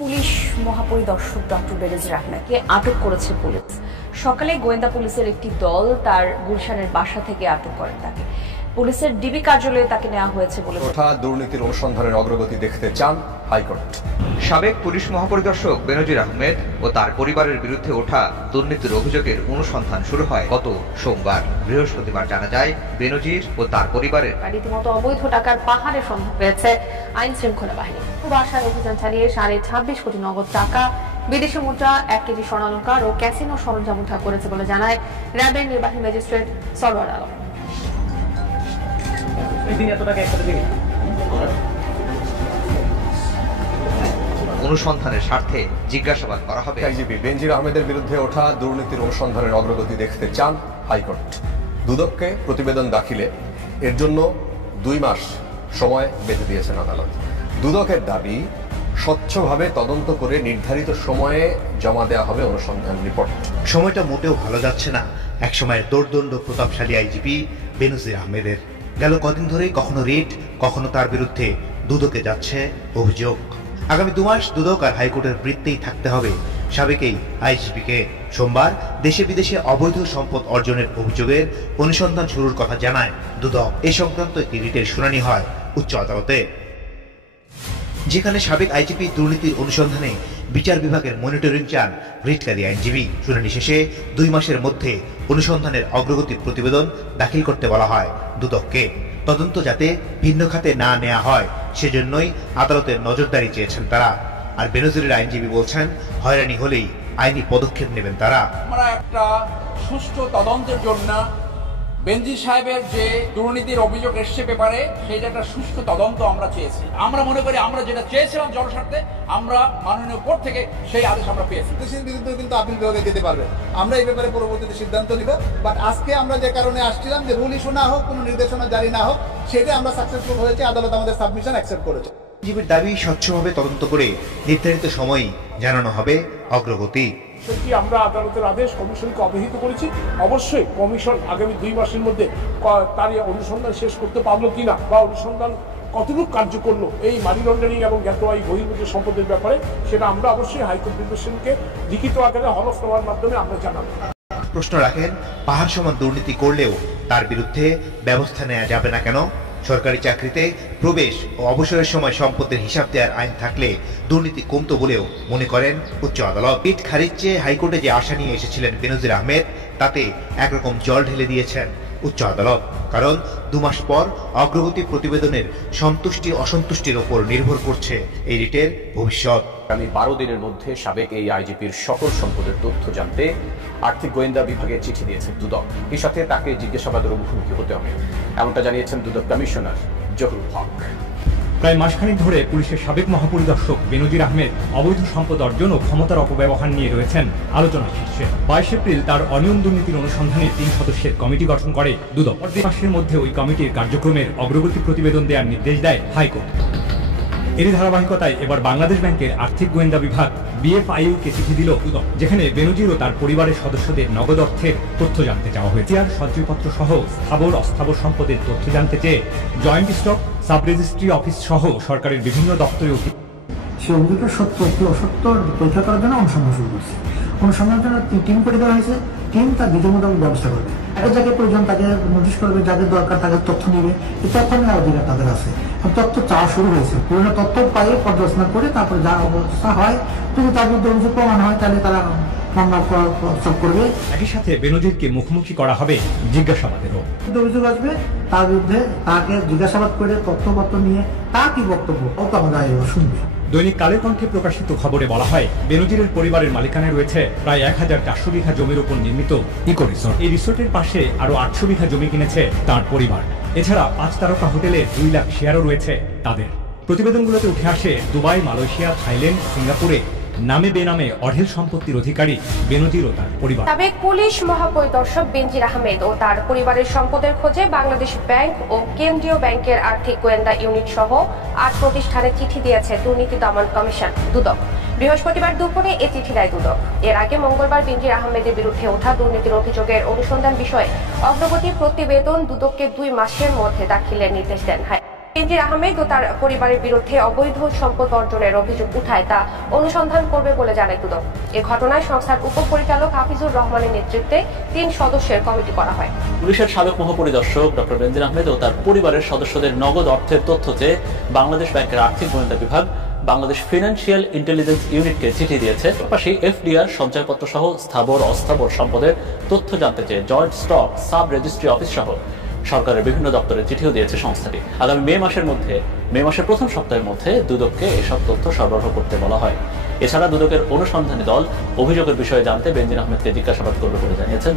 Police মহাপরিদর্শক doctor বেনজির আহমেদকে আটক করেছে পুলিশ। সকালে গোয়েন্দা পুলিশের একটি দল তার গুলশানের বাসা থেকে আটক করেন তাকে। পুলিশের ডিবি কার্যালয়ে তাকে নেওয়া হয়েছে বলে ওঠা দুর্নীতির অনুসন্ধানের অগ্রগতি দেখতে চান হাইকোর্ট। সাবেক পুলিশ মহাপরিদর্শক বেনজির আহমেদ ও তার পরিবারের বিরুদ্ধে ওঠা দুর্নীতির অভিযোগের অনুসন্ধান শুরু হয় গত সোমবার। বৃহস্পতিবার জানা যায় বেনজির ও তার পরিবারের রীতিমতো অবৈধ টাকার পাহাড়ের সন্ধান পেয়েছে আইন শৃঙ্খলা বাহিনী। বাসায় অভিযান চালিয়ে 26.5 কোটি নগদ টাকা, বিদেশি মুদ্রা, 1 কেজি স্বর্ণালংকার ও ক্যাসিনো সরঞ্জাম উদ্ধার করেছে বলে জানায় র্যাবের নির্বাহী ম্যাজিস্ট্রেট সরওয়ার আলম। অনুসন্ধানের স্বার্থে জিজ্ঞাসাবাদ করা হবে। আইজিপি বেনজির আহমেদের বিরুদ্ধে ওঠা দুর্নীতির অনুসন্ধানের অগ্রগতি দেখতে চান হাইকোর্ট। দুদককে প্রতিবেদন দাখিলে এর জন্য 2 মাস সময় বেঁধে দিয়েছেন আদালত। দুদকের দাবি, স্বচ্ছভাবে তদন্ত করে নির্ধারিত সময়ে জমা দেওয়া হবে অনুসন্ধান রিপোর্ট। সময়টা মোটেও ভালো যাচ্ছে না একসময়ের দোর্দণ্ড প্রতাপশালী আইজিপি বেনজির আহমেদের। গেল কদিন ধরেই কখনো রিট, কখনো তার বিরুদ্ধে দুদকে যাচ্ছে অভিযোগ। আগামী 2 মাস দুদক আর হাইকোর্টের বৃত্তেই থাকতে হবে সাবেক এই আইজিপিকে। সোমবার দেশে বিদেশে অবৈধ সম্পদ অর্জনের অভিযোগের অনুসন্ধান শুরুর কথা জানায় দুদক। এ সংক্রান্ত একটি রিটের শুনানি হয় উচ্চ আদালতে, যেখানে সাবেক আইজিপি দুর্নীতির অনুসন্ধানে বিচার বিভাগের মনিটরিং চান রিটকারী আইনজীবী। শুনানি শেষে 2 মাসের মধ্যে অনুসন্ধানের অগ্রগতি প্রতিবেদন দাখিল করতে বলা হয় দুদককে। তদন্ত যাতে ভিন্ন খাতে না নেওয়া হয় সেজন্যই আদালতের নজরদারি চেয়েছেন তারা। আর বেনজিরের আইনজীবী বলছেন, হয়রানি হলেই আইনি পদক্ষেপ নেবেন তারা। আমরা একটা সুষ্ঠু তদন্তের জন্য বেনজির সাহেবের যে দুর্নীতির অভিযোগ এসছে পেপারে, সেটা একটা সুষ্ঠু তদন্ত আমরা চেয়েছি। আমরা মনে করি আমরা যেটা চেয়েছিলাম জনস্বার্থে, আমরা মাননীয় কোর্ট থেকে সেই আদেশ আমরা পেয়েছি। দেশের বিরুদ্ধে কিন্তু আপিল বিভাগে যেতে পারবে, আমরা এই ব্যাপারে পরবর্তীতে সিদ্ধান্ত নিব। বাট আজকে আমরা যে কারণে আসছিলাম যে রুল ইস্যু না হোক, কোনো নির্দেশনা জারি না হোক, সেটা আমরা সাকসেসফুল হয়েছে। আদালত আমাদের সাবমিশন অ্যাকসেপ্ট করেছে। আইনজীবীর দাবি, স্বচ্ছভাবে তদন্ত করে নির্ধারিত সময়ই জানানো হবে অগ্রগতি। সেটি আমরা আদালতের আদেশ কমিশনকে অবহিত করেছি। অবশ্যই কমিশন আগামী 2 মাসের মধ্যে তার অনুসন্ধান শেষ করতে পারলো কিনা বা অনুসন্ধান কতটুকু কার্য করলো এই মানি লন্ডারিং এবং জ্ঞাতওয়াই বহির্ভূত সম্পদের ব্যাপারে, সেটা আমরা অবশ্যই হাইকোর্ট নির্দেশনকে লিখিত আকারে হলফ নেওয়ার মাধ্যমে আমরা জানাবো। প্রশ্ন রাখেন, পাহাড় সমান দুর্নীতি করলেও তার বিরুদ্ধে ব্যবস্থা নেওয়া যাবে না কেন? সরকারি চাকরিতে প্রবেশ ও অবসরের সময় সম্পদের হিসাব দেওয়ার আইন থাকলে দুর্নীতি কমতো বলেও মনে করেন উচ্চ আদালত। রিট খারিজ চেয়ে হাইকোর্টে যে আশা নিয়ে এসেছিলেন বেনজির আহমেদ, তাতে একরকম জল ঢেলে দিয়েছেন উচ্চ আদালত। কারণ 2 মাস পর অগ্রগতি প্রতিবেদনের সন্তুষ্টি অসন্তুষ্টির ওপর নির্ভর করছে এই রিটের ভবিষ্যৎ। আগামী 12 দিনের মধ্যে সাবেক এই আইজিপির সকল সম্পদের তথ্য জানতে আর্থিক গোয়েন্দা বিভাগে চিঠি দিয়েছে দুদক। এই সাথে তাকে জিজ্ঞাসাবাদের মুখোমুখি হতে হবে, এমনটা জানিয়েছেন দুদক কমিশনার জহুরুল হক। প্রায় মাসখানেক ধরে পুলিশের সাবেক মহাপরিদর্শক বেনজির আহমেদ অবৈধ সম্পদ অর্জন ও ক্ষমতার অপব্যবহার নিয়ে রয়েছেন আলোচনা শীর্ষে। 22 এপ্রিল তার অনিয়ম দুর্নীতির অনুসন্ধানে 3 সদস্যের কমিটি গঠন করে দুদক। 2 মাসের মধ্যে ওই কমিটির কার্যক্রমের অগ্রগতি প্রতিবেদন দেওয়ার নির্দেশ দেয় হাইকোর্ট। এরই ধারাবাহিকতায় এবার বাংলাদেশ ব্যাংকের আর্থিক গোয়েন্দা বিভাগ BFIU-কে চিঠি দিল দুদক, যেখানে বেনজির ও তার পরিবারের সদস্যদের নগদ অর্থের তথ্য জানতে চাওয়া হয়েছে। আর সঞ্চয়পত্র সহ স্থাবর অস্থাবর সম্পদের তথ্য জানতে চেয়ে joint stock sub registry office সহ সরকারের বিভিন্ন দপ্তরে সে অভিযোগের সত্য কি অসত্য পরীক্ষা করার জন্য অনুসন্ধান শুরু করছে। অনুসন্ধানের জন্য টিম করে দেওয়া হয়েছে। টিম তার বিধি মোতাবেক ব্যবস্থা করবে। যাকে প্রয়োজন তাকে নোটিশ করবে, যাদের দরকার তাদের তথ্য নিবে। এই তথ্য নেওয়ার অধিকার তাদের আছে। তথ্য চাওয়া শুরু হয়েছে। পুরোনো তথ্য পাইয়ে পর্যালোচনা করে তারপরে যা অবস্থা হয়, যদি তার বিরুদ্ধে অভিযোগ প্রমাণ হয়, তাহলে তারা মামলা করবে। একই সাথে বেনজিরকে মুখোমুখি করা হবে জিজ্ঞাসাবাদেরও। অভিযোগ আসবে তার বিরুদ্ধে, তাকে জিজ্ঞাসাবাদ করে তথ্যপত্র নিয়ে তার কি বক্তব্য আমরা শুনবে। দৈনিক কালের কণ্ঠে প্রকাশিত খবরে বলা হয়, বেনজিরের পরিবারের মালিকানায় রয়েছে প্রায় 1400 বিঘা জমির উপর নির্মিত ইকো রিসোর্ট। এই রিসোর্টের পাশে আরো 800 বিঘা জমি কিনেছে তার পরিবার। এছাড়া 5 তারকা হোটেলে 2 লাখ শেয়ারও রয়েছে তাদের। প্রতিবেদনগুলোতে উঠে আসে দুবাই, মালয়েশিয়া, থাইল্যান্ড, সিঙ্গাপুরে নামে বেনামে অঢেল সম্পত্তির অধিকারী বেনজির ও তার পরিবার। সাবেক পুলিশ মহাপরিদর্শক বেনজির আহমেদ ও তার পরিবারের সম্পদের খোঁজে বাংলাদেশ ব্যাংক ও কেন্দ্রীয় ব্যাংকের আর্থিক গোয়েন্দা ইউনিট সহ 8 প্রতিষ্ঠানে চিঠি দিয়েছে দুর্নীতি দমন কমিশন দুদক। বৃহস্পতিবার দুপুরে এ চিঠি দেয় দুদক। এর আগে মঙ্গলবার বেনজির আহমেদের বিরুদ্ধে ওঠা দুর্নীতির অভিযোগের অনুসন্ধান বিষয়ে অগ্রগতি প্রতিবেদন দুদককে 2 মাসের মধ্যে দাখিলের নির্দেশ দেন বেনজির আহমেদ ও তার পরিবারের বিরুদ্ধে অবৈধ সম্পদ অর্জনের অভিযোগ উঠায় তা অনুসন্ধান করবে বলে জানায় দুদক। এ ঘটনায় সংস্থার উপপরিচালক হাফিজুর রহমানের নেতৃত্বে 3 সদস্যের কমিটি করা হয়। পুলিশের সাবেক মহাপরিদর্শক ডক্টর বেনজির আহমেদ ও তার পরিবারের সদস্যদের নগদ অর্থের তথ্য চেয়ে বাংলাদেশ ব্যাংকের আর্থিক গোয়েন্দা বিভাগ বাংলাদেশ ফিনান্সিয়াল ইন্টেলিজেন্স ইউনিটকে চিঠি দিয়েছে। পাশাপাশি এফডিআর সঞ্চয়পত্র সহ স্থাবর অস্থাবর সম্পদের তথ্য জানতে চেয়ে joint stock sub registry office সহ সরকারের বিভিন্ন দপ্তরে চিঠিও দিয়েছে সংস্থাটি। আগামী মে মাসের প্রথম সপ্তাহের মধ্যে দুদককে এসব তথ্য সরবরাহ করতে বলা হয়। এছাড়া দুদকের অনুসন্ধানী দল অভিযোগের বিষয়ে জানতে বেনজির আহমেদকে জিজ্ঞাসাবাদ করবে বলে জানিয়েছেন